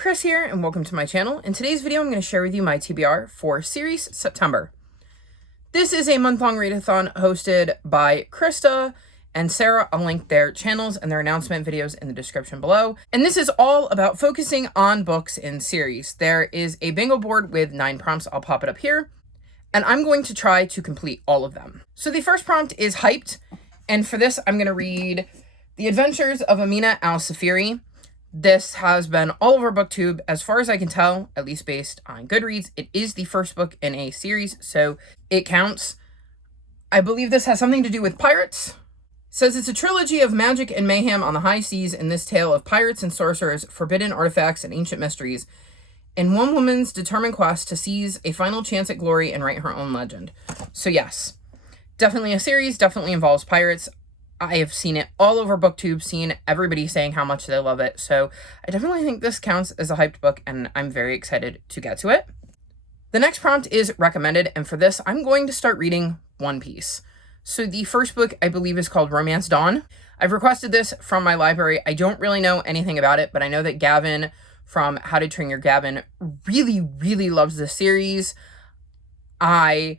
Chris here, and welcome to my channel. In today's video, I'm going to share with you my TBR for series September. This is a month-long readathon hosted by Krista and Sarah. I'll link their channels and their announcement videos in the description below. And this is all about focusing on books in series. There is a bingo board with 9 prompts. I'll pop it up here. And I'm going to try to complete all of them. So the first prompt is Hyped. And for this, I'm going to read The Adventures of Amina Al-Safiri. This has been all over BookTube, as far as I can tell, at least based on Goodreads. It is the first book in a series, so it counts. I believe this has something to do with pirates. It says it's a trilogy of magic and mayhem on the high seas in this tale of pirates and sorcerers, forbidden artifacts, and ancient mysteries, in one woman's determined quest to seize a final chance at glory and write her own legend. So yes, definitely a series, definitely involves pirates. I have seen it all over BookTube, seen everybody saying how much they love it. So I definitely think this counts as a hyped book, and I'm very excited to get to it. The next prompt is recommended, and for this, I'm going to start reading One Piece. So the first book, I believe, is called Romance Dawn. I've requested this from my library. I don't really know anything about it, but I know that Gavin from How to Train Your Gavin really loves this series. I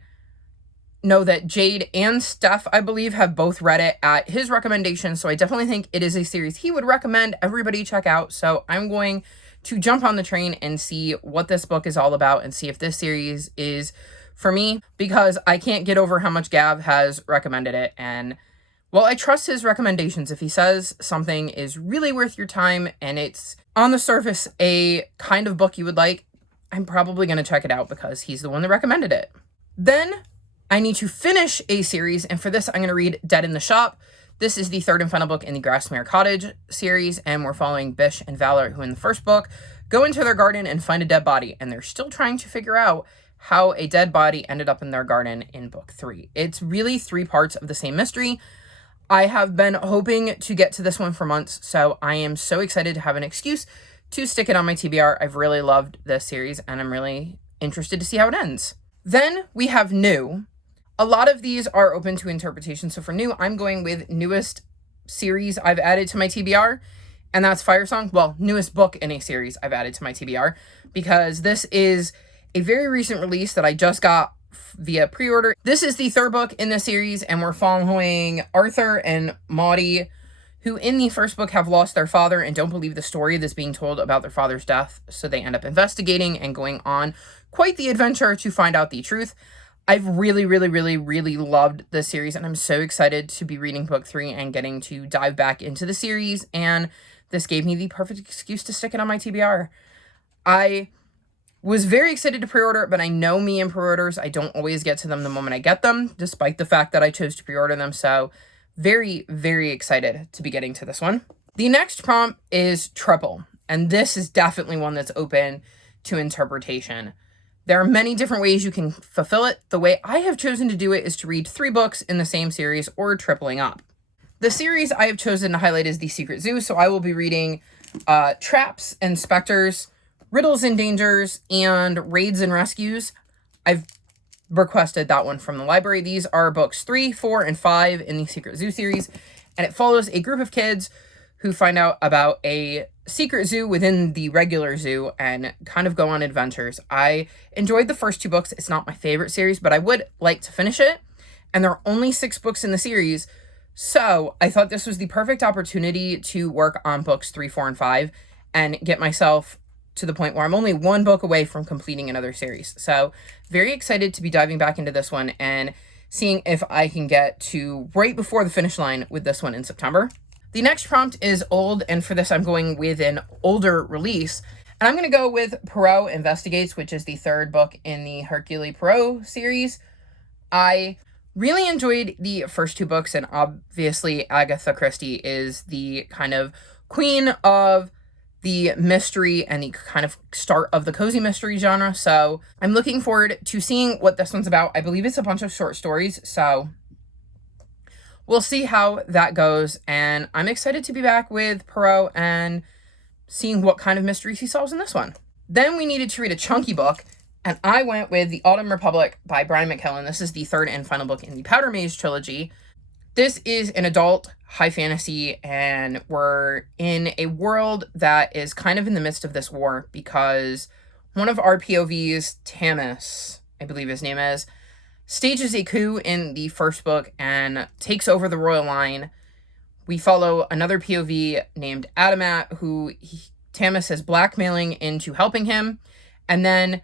know that Jade and Steph, I believe, have both read it at his recommendation, so I definitely think it is a series he would recommend everybody check out. So I'm going to jump on the train and see what this book is all about and see if this series is for me, because I can't get over how much Gav has recommended it. And well, I trust his recommendations. If he says something is really worth your time and it's on the surface a kind of book you would like, I'm probably going to check it out because he's the one that recommended it. Then I need to finish a series, and for this, I'm going to read Dead in the Shop. This is the third and final book in the Grassmere Cottage series, and we're following Bish and Valor, who in the first book go into their garden and find a dead body, and they're still trying to figure out how a dead body ended up in their garden in book 3. It's really 3 parts of the same mystery. I have been hoping to get to this one for months, so I am so excited to have an excuse to stick it on my TBR. I've really loved this series, and I'm really interested to see how it ends. Then we have New. A lot of these are open to interpretation. So for New, I'm going with newest series I've added to my TBR, and that's Fire Song. Well, newest book in a series I've added to my TBR, because this is a very recent release that I just got via pre-order. This is the 3rd book in the series, and we're following Arthur and Maudie, who in the first book have lost their father and don't believe the story that's being told about their father's death. So they end up investigating and going on quite the adventure to find out the truth. I've really loved this series, and I'm so excited to be reading book 3 and getting to dive back into the series, and this gave me the perfect excuse to stick it on my TBR. I was very excited to pre-order, but I know me and pre-orders, I don't always get to them the moment I get them, despite the fact that I chose to pre-order them, so very excited to be getting to this one. The next prompt is Triple, and this is definitely one that's open to interpretation. There are many different ways you can fulfill it. The way I have chosen to do it is to read 3 books in the same series or tripling up. The series I have chosen to highlight is The Secret Zoo, so I will be reading Traps and Specters, Riddles and Dangers, and Raids and Rescues. I've requested that one from the library. These are books 3, 4, and 5 in the Secret Zoo series, and it follows a group of kids who find out about a secret zoo within the regular zoo and kind of go on adventures. I enjoyed the first 2 books. It's not my favorite series, but I would like to finish it. And there are only 6 books in the series, so I thought this was the perfect opportunity to work on books 3, 4, and 5 and get myself to the point where I'm only 1 book away from completing another series. So very excited to be diving back into this one and seeing if I can get to right before the finish line with this one in September. The next prompt is Old, and for this I'm going with an older release. And I'm going to go with Poirot Investigates, which is the 3rd book in the Hercule Poirot series. I really enjoyed the first 2 books, and obviously Agatha Christie is the kind of queen of the mystery and the kind of start of the cozy mystery genre. So I'm looking forward to seeing what this one's about. I believe it's a bunch of short stories, so we'll see how that goes, and I'm excited to be back with Poirot and seeing what kind of mysteries he solves in this one. Then we needed to read a chunky book, and I went with The Autumn Republic by Brian McKellen. This is the 3rd and final book in the Powder Maze trilogy. This is an adult high fantasy, and we're in a world that is kind of in the midst of this war because one of our POVs, Tamis, I believe his name is, stages a coup in the first book and takes over the royal line. We follow another POV named Adamat, who Tamis is blackmailing into helping him. And then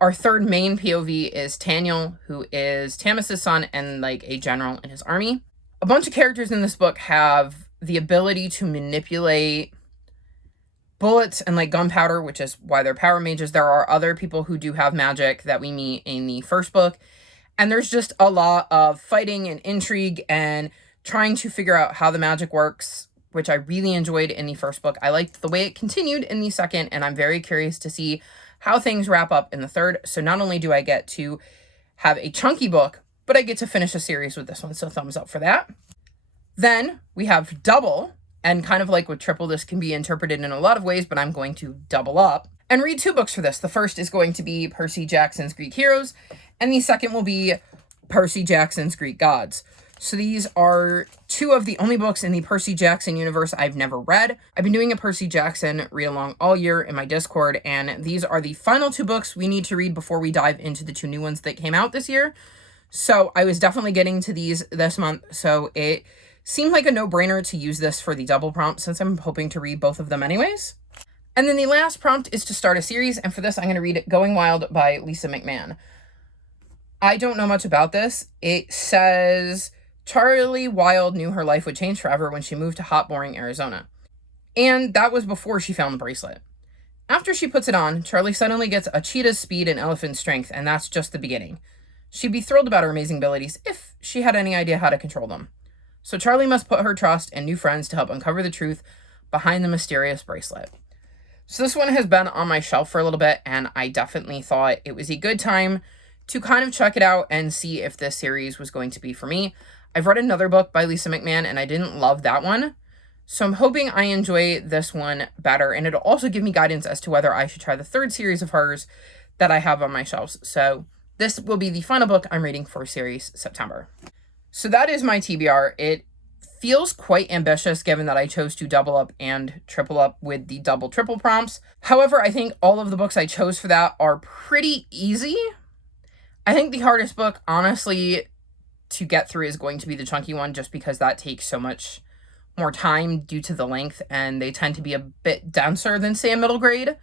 our third main POV is Taniel, who is Tamis' son and like a general in his army. A bunch of characters in this book have the ability to manipulate bullets and like gunpowder, which is why they're power mages. There are other people who do have magic that we meet in the first book. And there's just a lot of fighting and intrigue and trying to figure out how the magic works, which I really enjoyed in the first book. I liked the way it continued in the second, and I'm very curious to see how things wrap up in the third. So not only do I get to have a chunky book, but I get to finish a series with this one, so thumbs up for that. Then we have double, and kind of like with triple, this can be interpreted in a lot of ways, but I'm going to double up and read 2 books for this. The first is going to be Percy Jackson's Greek Heroes, and the second will be Percy Jackson's Greek Gods. So these are 2 of the only books in the Percy Jackson universe I've never read. I've been doing a Percy Jackson read-along all year in my Discord, and these are the final 2 books we need to read before we dive into the 2 new ones that came out this year. So I was definitely getting to these this month, so it seemed like a no-brainer to use this for the double prompt since I'm hoping to read both of them anyways. And then the last prompt is to start a series, and for this I'm going to read Going Wild by Lisa McMahon. I don't know much about this. It says Charlie Wilde knew her life would change forever when she moved to hot, boring Arizona. And that was before she found the bracelet. After she puts it on, Charlie suddenly gets a cheetah's speed and elephant strength, and that's just the beginning. She'd be thrilled about her amazing abilities if she had any idea how to control them. So Charlie must put her trust in new friends to help uncover the truth behind the mysterious bracelet. So this one has been on my shelf for a little bit, and I definitely thought it was a good time to kind of check it out and see if this series was going to be for me. I've read another book by Lisa McMahon, and I didn't love that one. So I'm hoping I enjoy this one better, and it'll also give me guidance as to whether I should try the third series of hers that I have on my shelves. So this will be the final book I'm reading for series September. So that is my TBR. It feels quite ambitious given that I chose to double up and triple up with the double triple prompts. However, I think all of the books I chose for that are pretty easy. I think the hardest book, honestly, to get through is going to be the chunky one, just because that takes so much more time due to the length, and they tend to be a bit denser than, say, a middle grade.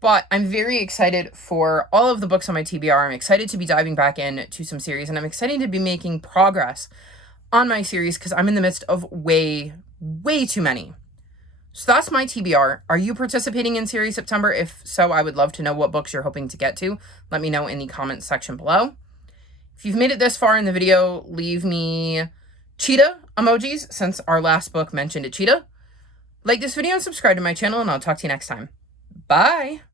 But I'm very excited for all of the books on my TBR. I'm excited to be diving back into some series, and I'm excited to be making progress on my series because I'm in the midst of way too many. So that's my TBR. Are you participating in series September? If so, I would love to know what books you're hoping to get to. Let me know in the comments section below. If you've made it this far in the video, leave me cheetah emojis since our last book mentioned a cheetah. Like this video and subscribe to my channel, and I'll talk to you next time. Bye!